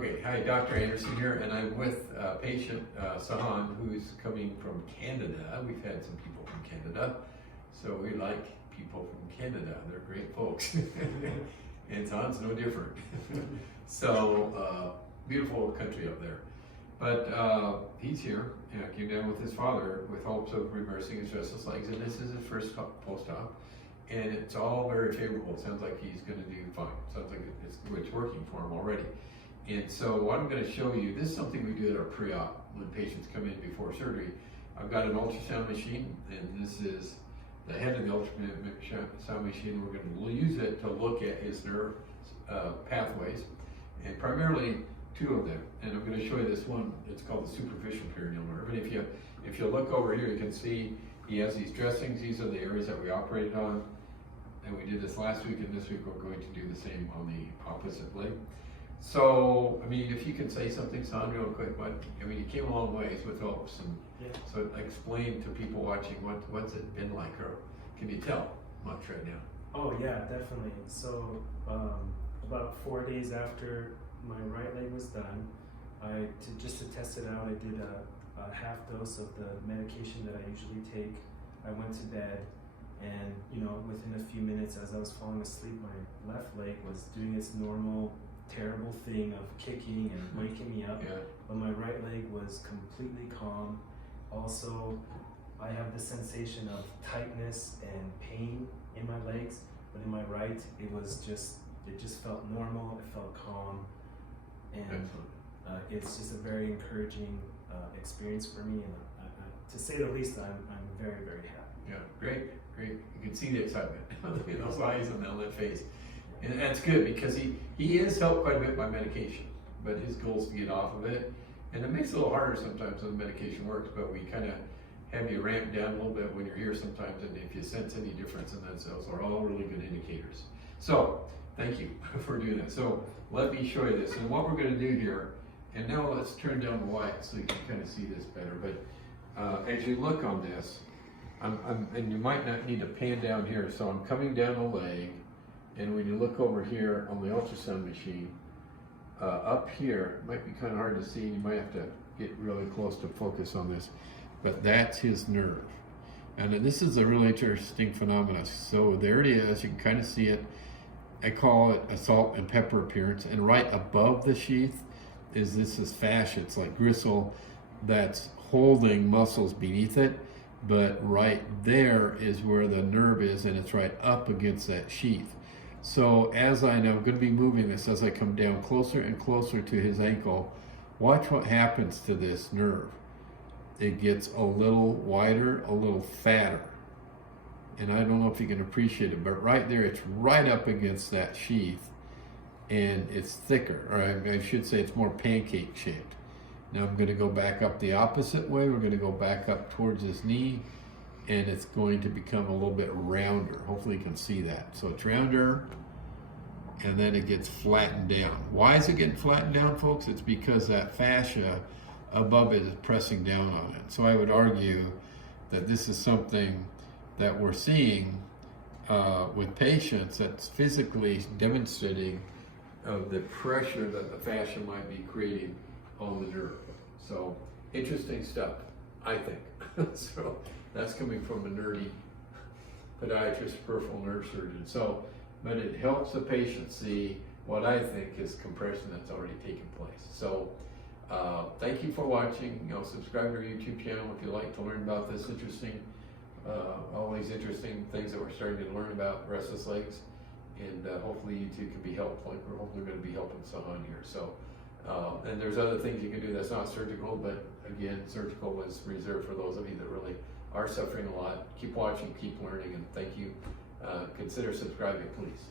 Okay, hi, Dr. Anderson here, and I'm with patient Sajan, who's coming from Canada. We've had some people from Canada, so we like people from Canada. They're great folks. And Sajan's no different. So, beautiful country up there. But he's here, and came down with his father with hopes of reversing his restless legs, and this is his first post-op. And it's all very favorable. It sounds like he's going to do fine. Sounds like it's working for him already. And so what I'm going to show you, this is something we do at our pre-op when patients come in before surgery. I've got an ultrasound machine, and this is the head of the ultrasound machine. We're going to use it to look at his nerve pathways, and primarily two of them. And I'm going to show you this one. It's called the superficial perineal nerve. And if you look over here, you can see he has these dressings. These are the areas that we operated on. And we did this last week, and this week we're going to do the same on the opposite leg. So, I mean, if you can say something, Sajan, real quick, you came a long ways with hopes, and so explain to people watching what's it been like, or can you tell much right now? Oh yeah, definitely. So, about 4 days after my right leg was done, just to test it out, I did a half dose of the medication that I usually take. I went to bed, and within a few minutes, as I was falling asleep, my left leg was doing its normal terrible thing of kicking and waking me up, but my right leg was completely calm. Also, I have the sensation of tightness and pain in my legs, but in my right, it just felt normal. It felt calm, and it's just a very encouraging experience for me. And to say the least, I'm very, very happy. Yeah, great. You can see the excitement in those eyes and that face. And that's good, because he is helped quite a bit by medication, but his goal is to get off of it. And it makes it a little harder sometimes when the medication works, but we kind of have you ramp down a little bit when you're here sometimes, and if you sense any difference in that, those are all really good indicators. So, thank you for doing that. So, let me show you this. And what we're going to do here, and now let's turn down the light so you can kind of see this better. But as you look on this, and you might not need to pan down here, so I'm coming down the leg. And when you look over here on the ultrasound machine, up here, it might be kind of hard to see, and you might have to get really close to focus on this, but that's his nerve. And this is a really interesting phenomenon. So there it is, you can kind of see it. I call it a salt and pepper appearance, and right above the sheath is this fascia. It's like gristle that's holding muscles beneath it, but right there is where the nerve is, and it's right up against that sheath. So as I'm going to be moving this, as I come down closer and closer to his ankle, watch what happens to this nerve. It gets a little wider, a little fatter. And I don't know if you can appreciate it, but right there, it's right up against that sheath, and it's thicker, or I should say it's more pancake shaped. Now I'm going to go back up the opposite way. We're going to go back up towards his knee, and it's going to become a little bit rounder. Hopefully you can see that. So it's rounder, and then it gets flattened down. Why is it getting flattened down, folks? It's because that fascia above it is pressing down on it. So I would argue that this is something that we're seeing with patients that's physically demonstrating the pressure that the fascia might be creating on the nerve. So interesting stuff, I think. So that's coming from a nerdy podiatrist, peripheral nerve surgeon. So, but it helps the patient see what I think is compression that's already taken place. So, thank you for watching. Subscribe to our YouTube channel if you like to learn about this interesting, all these interesting things that we're starting to learn about restless legs. And hopefully you too can be helpful. Like we're hopefully going to be helping Sajan here. So, and there's other things you can do that's not surgical, but again, surgical is reserved for those of you that really are suffering a lot. Keep watching, keep learning, and thank you. Consider subscribing, please.